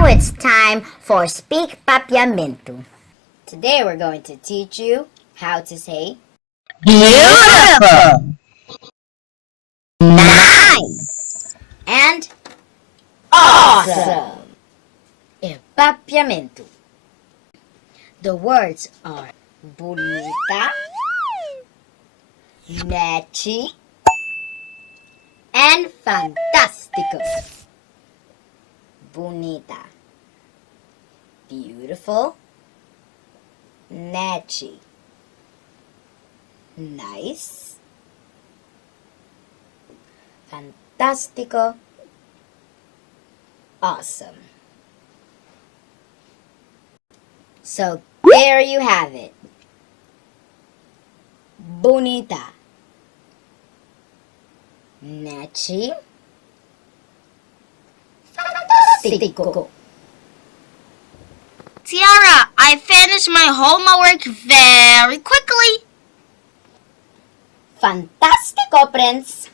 Now it's time for Speak Papiamentu. Today we're going to teach you how to say beautiful, nice, and awesome in Papiamentu. The words are bonita, nechi, and fantástico. Bonita, beautiful. Nechi, nice. Fantástico, awesome. So there you have it. Bonita, nechi, fantástico. Tiarah, I finished my homework very quickly. Fantástico, Prince.